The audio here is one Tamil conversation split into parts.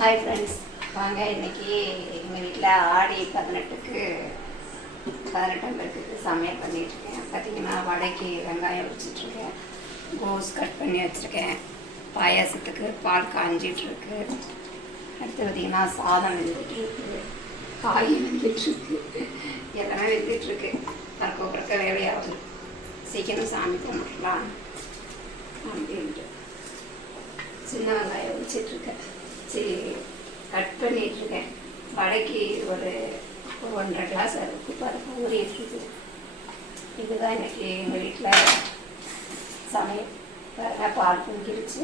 ஹாய் ஃப்ரெண்ட்ஸ், வாங்க இன்றைக்கி எங்கள் வீட்டில் ஆடி 18க்கு 18ஆம் பேருக்கு சமையல் பண்ணிகிட்ருக்கேன். பார்த்திங்கன்னா வடைக்கு வெங்காயம் வச்சிட்ருக்கேன், கோஸ் கட் பண்ணி வச்சுருக்கேன், பாயாசத்துக்கு பால் காஞ்சிட்ருக்கு. அடுத்து பார்த்திங்கன்னா சாதம் வெந்துட்டுருக்கு, காய் வெந்துட்டுருக்கு, எல்லாமே வெந்துட்டுருக்கு. பறக்க வேலையாகுது. சீக்கிரம் சாமி கும்பிடலாம் அப்படின்ட்டு சின்ன வெங்காயம் வச்சிட்ருக்கேன். சரி, கட் பண்ணிகிட்ருக்கேன். வடைக்கு ஒரு 1.5 கிளாஸ் உப்பு பருப்பு ஊறி இருக்குது. இதுதான் இன்றைக்கி எங்கள் வீட்டில் சமையல். வேறு பால் பொங்கிடுச்சு.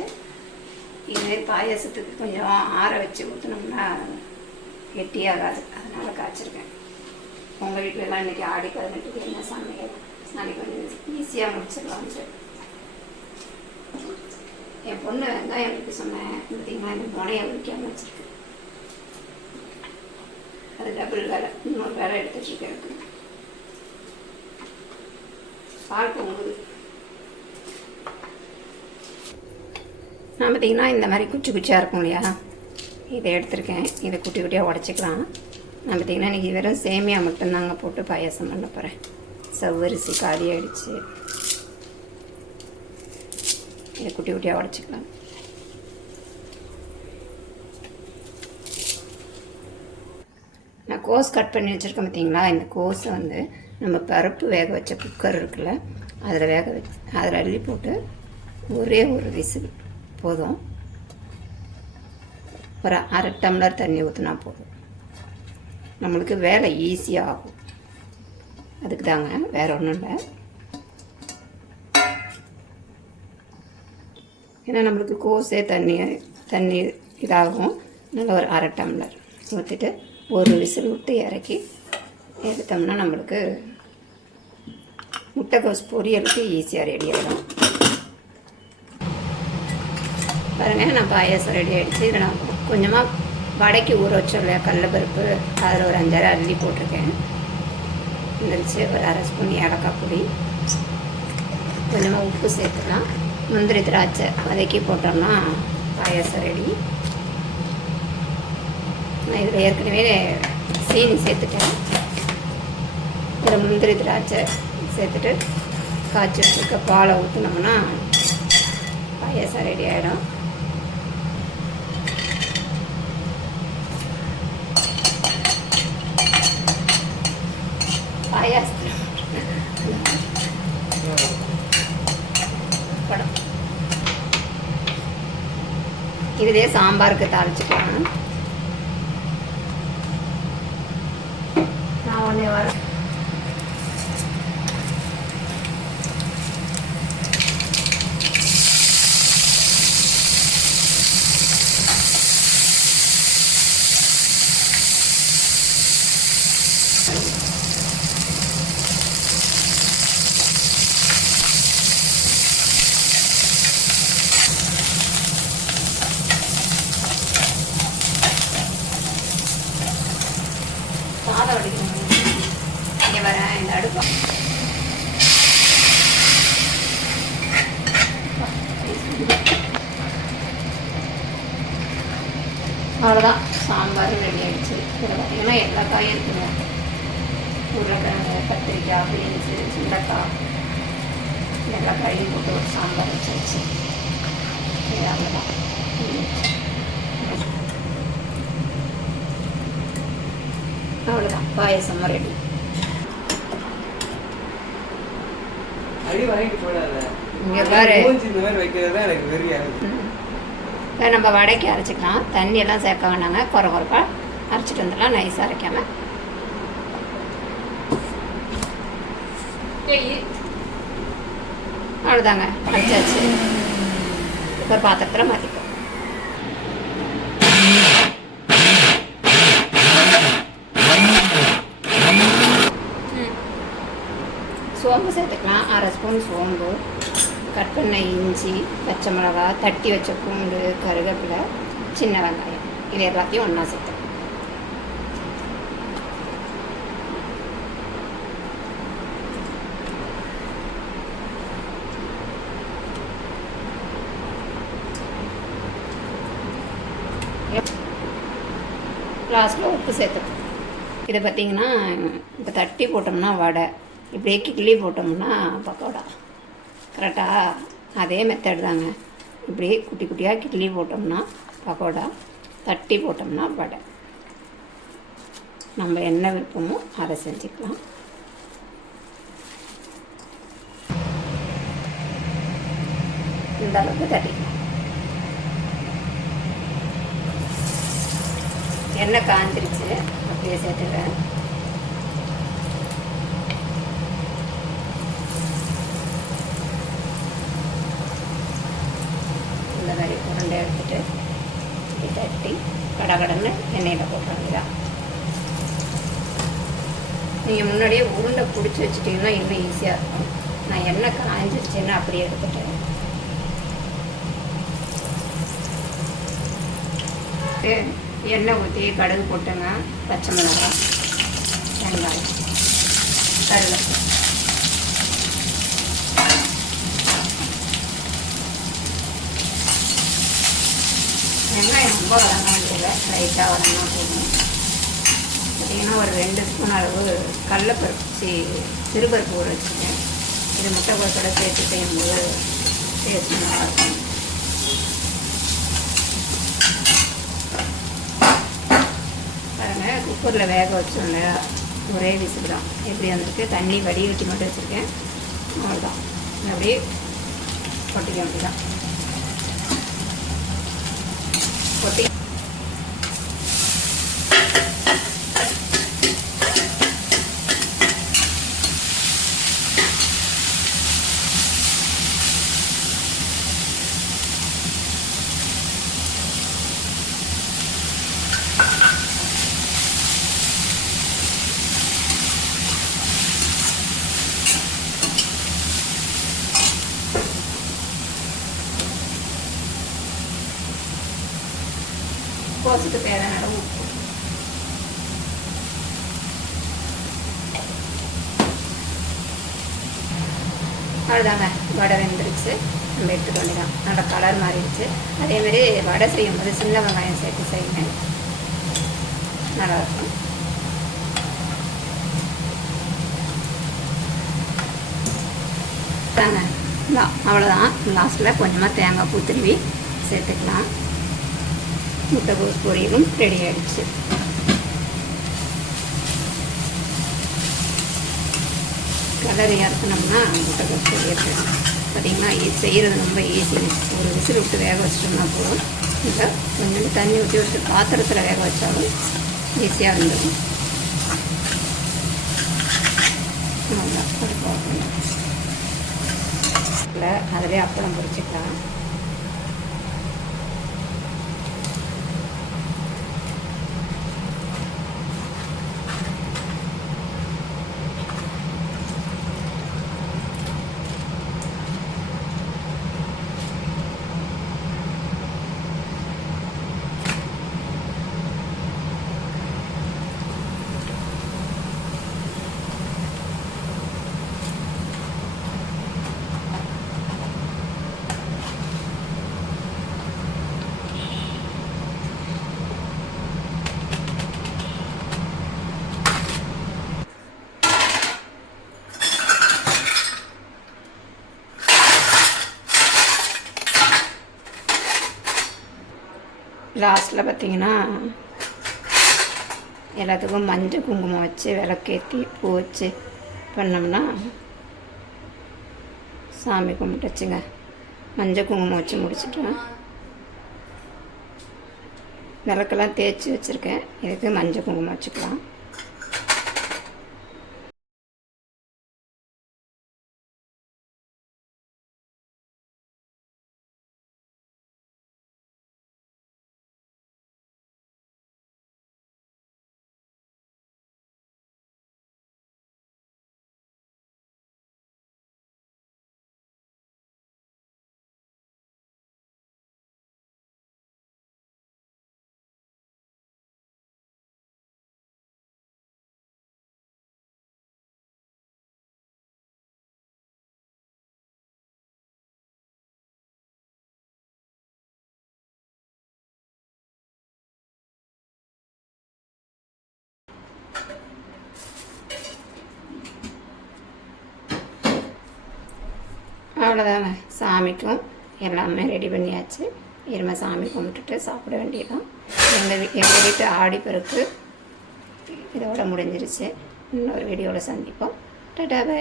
இதுமாரி பாயாசத்துக்கு கொஞ்சம் ஆற வச்சு ஊற்றினோம்னா கெட்டியாகாது, அதனால் காய்ச்சிருக்கேன். உங்கள் வீட்டிலலாம் இன்றைக்கி ஆடி 18க்கு என்ன சமையல்? நாளைக்கு கொஞ்சம் ஈஸியாக முடிச்சிடலான்ட்டு என் பொண்ணு வெங்காயம் எடுத்து சொன்னேன். பார்த்தீங்கன்னா இந்த முனையை உரிக்காமல் வச்சுருக்கு. அது டபுள் வேலை, இன்னொரு வேலை எடுத்துகிட்ருக்கேன். பால் பொங்குது. நான் பார்த்திங்கன்னா இந்த மாதிரி குச்சி குச்சியாக இருக்கும் இல்லையா, இதை எடுத்திருக்கேன். இதை குட்டி குட்டியாக உடச்சிக்கலாம். நான் பார்த்திங்கன்னா இன்றைக்கி வெறும் சேமியா மட்டும்தாங்க போட்டு பாயாசம் பண்ண போகிறேன். சவ்வரிசி காலி ஆகிடுச்சு. இதை குட்டி குட்டியாக உடச்சிக்கலாம். நான் கோஸ் கட் பண்ணி வச்சுருக்கேன் பார்த்தீங்களா. இந்த கோஸை வந்து நம்ம பருப்பு வேக வச்ச குக்கர் இருக்குல்ல, அதில் வேக வச்சு அதில் அள்ளி போட்டு ஒரே ஒரு விசில் போதும். ஒரு 1/2 டம்ளர் தண்ணி ஊற்றினா போதும். நம்மளுக்கு வேலை ஈஸியாக ஆகும். அதுக்கு தாங்க, வேறு ஒன்றும் இல்லை. ஏன்னா நம்மளுக்கு கோஸே தண்ணி இதாகும். நல்லா ஒரு 1/2 டம்ளர் ஊற்றிட்டு ஒரு விசில் விட்டு இறக்கி எடுத்தோம்னா நம்மளுக்கு முட்டைக்கோஸ் பொரியலுக்கு ஈஸியாக ரெடி ஆகிடும். பாருங்கள், நான் பாயாசம் ரெடி ஆகிடுச்சு. இதில் நான் கொஞ்சமாக வடைக்கு ஊற வச்சோம் இல்லையா கடலைப்பருப்பு, அதில் ஒரு 5 அள்ளி போட்டிருக்கேன். வந்துருச்சு. ஒரு 1/2 ஸ்பூன் ஏலக்காய் பொடி, கொஞ்சமாக உப்பு சேர்த்துக்கலாம். முந்திரி திராட்சை வதக்கி போட்டோம்னா பாயாசம் ரெடி. நான் இதில் ஏற்கனவே சீனி சேர்த்துட்டேன். இதில் முந்திரி திராட்சை சேர்த்துட்டு காய்ச்சி வச்சுருக்க பாலை ஊற்றினோம்னா பாயாசம் ரெடி ஆகிடும். பாயாசம் படம் இதுலேயே சாம்பாருக்கு தாளிச்சுக்கலாம். நான் ஒன்றே வரேன். சாதம் வடிக்கணும். இங்கே வரேன், இந்த அடுப்பா அவ்வளோதான். சாம்பார் ரெடி ஆகிடுச்சு. இதில் பார்த்திங்கன்னா எல்லா காயும் இருக்குங்க. உருளைக்கிழங்கு, கத்திரிக்காய், பீன்ஸு, சுண்டைக்காய், எல்லா காயும் போட்டு ஒரு சாம்பார் வச்சாச்சு. அவ்வளோதான். அவ்வளோதான், பாயசம் ரெடி. இங்கே பாரு, நம்ம வடைக்கு அரைச்சிக்கலாம். தண்ணி எல்லாம் சேர்க்க வேண்டாங்க, குறைப்பா அரைச்சிட்டு வந்துடலாம். நைஸாக அரைக்காமல் அவ்வளோதாங்க, அரைச்சாச்சு. இப்போ பாத்திரத்தில் மாற்றிப்போம். சோம்பு சேர்த்துக்கலாம். 1/2 ஸ்பூன் சோம்பு, கட் பண்ண இஞ்சி, பச்சை மிளகா, தட்டி வச்ச பூண்டு, கருவேப்பிலை, சின்ன வெங்காயம், இது எல்லாத்தையும் ஒன்றா சேர்த்துக்கலாம். லாஸ்ட்டில் உப்பு சேர்த்துக்கணும். இதை பார்த்திங்கன்னா இப்போ தட்டி போட்டோம்னா வடை, இப்படியே கிள்ளி போட்டோம்னா பக்கோடா. கரெக்டாக அதே மெத்தட் தாங்க. இப்படியே குட்டி குட்டியாக கிள்ளி போட்டோம்னா பக்கோடா, தட்டி போட்டோம்னா வடை. நம்ம என்ன விருப்பமோ அதை செஞ்சுக்கலாம். இந்த அளவுக்கு தட்டிக்கலாம். எண்ணெய் காஞ்சிருச்சு, அப்படியே சேர்த்துக்கிறேன். இந்த மாதிரி உருண்டை எடுத்துட்டு இப்படி தட்டி கடகடன்னு எண்ணெயில் போட்ட வேண்டியதான். நீங்கள் முன்னாடியே உருண்டை பிடிச்சி வச்சுட்டிங்கன்னா இன்னும் ஈஸியாக இருக்கும். நான் எண்ணெய் காஞ்சிருச்சுன்னா அப்படியே எடுத்துட்டேன். எண்ணெய் ஊற்றி கடுகு போட்டுங்க, பச்சை மிளகாய், வெங்காயம், கருவேப்பிலை. வெங்காயம் ரொம்ப வளங்க வேண்டியது, லைட்டாக வளங்கினா போதும். பார்த்திங்கன்னா ஒரு 2 ஸ்பூன் அளவு கடலைப்பருப்பு சிறுபருப்பு ஊற வச்சுருக்கேன். இது முட்டைக்கோஸோட சேர்த்து செய்யும்போது டேஸ்ட் நல்லாயிருக்கும். பாருங்கள், குக்கரில் வேக வச்சோம்ல, ஒரே விசில் தான். எப்படி வந்திருக்கு, தண்ணி வடிகட்டி மட்டும் வச்சுருக்கேன். அவ்வளோதான், அப்படியே கொட்டிக்க வேண்டியதான். கொட்டி கோஸுக்கு தேவையான அளவு உப்பு. அவ்வளோதாங்க, வடை வெந்துருச்சு. நம்ம எடுத்துக்க வேண்டியதான். நல்லா கலர் மாறிடுச்சு. அதேமாரி வடை செய்யும்போது சின்ன வெங்காயம் சேர்த்து செய்யுங்க, நல்லாயிருக்கும். தாங்க, அவ்வளோதான். லாஸ்ட்டில் கொஞ்சமாக தேங்காய் பூ திருவி சேர்த்துக்கலாம். முட்டைக்கோஸ் பொரியலும் ரெடி ஆகிடுச்சு. கலரி இறக்கணும்னா முட்டைக்கோஸ் பொரியல் பார்த்திங்கன்னா செய்கிறது ரொம்ப ஈஸி. ஒரு விசில் விட்டு வேக வச்சிட்டோம்னா போதும். இல்லை கொஞ்சம் தண்ணி ஊற்றி வச்சு பாத்திரத்தில் வேக வச்சாலும் ஈஸியாக இருந்துடும். இல்லை அதிலே அப்பளம் பொரிச்சிக்கலாம். லாஸ்ட்டில் பார்த்திங்கன்னா எல்லாத்துக்கும் மஞ்சள் குங்குமம் வச்சு விளக்கேற்றி பூ வச்சு பண்ணோம்னா சாமி கும்பிட்டுச்சுங்க. மஞ்சள் குங்குமம் வச்சு முடிச்சுட்டேன். விளக்கெல்லாம் தேய்ச்சி வச்சுருக்கேன். இதுக்கு மஞ்சள் குங்குமம் வச்சுக்கலாம். அவ்வளோதாங்க, சாமிக்கும் எல்லாமே ரெடி பண்ணியாச்சு. இருமை சாமி கும்பிட்டுட்டு சாப்பிட வேண்டியதான். எங்கள் வீட்டு ஆடிப்பெருக்கு இதோட முடிஞ்சிருச்சு. இன்னொரு வீடியோவில் சந்திப்போம். Tata bye.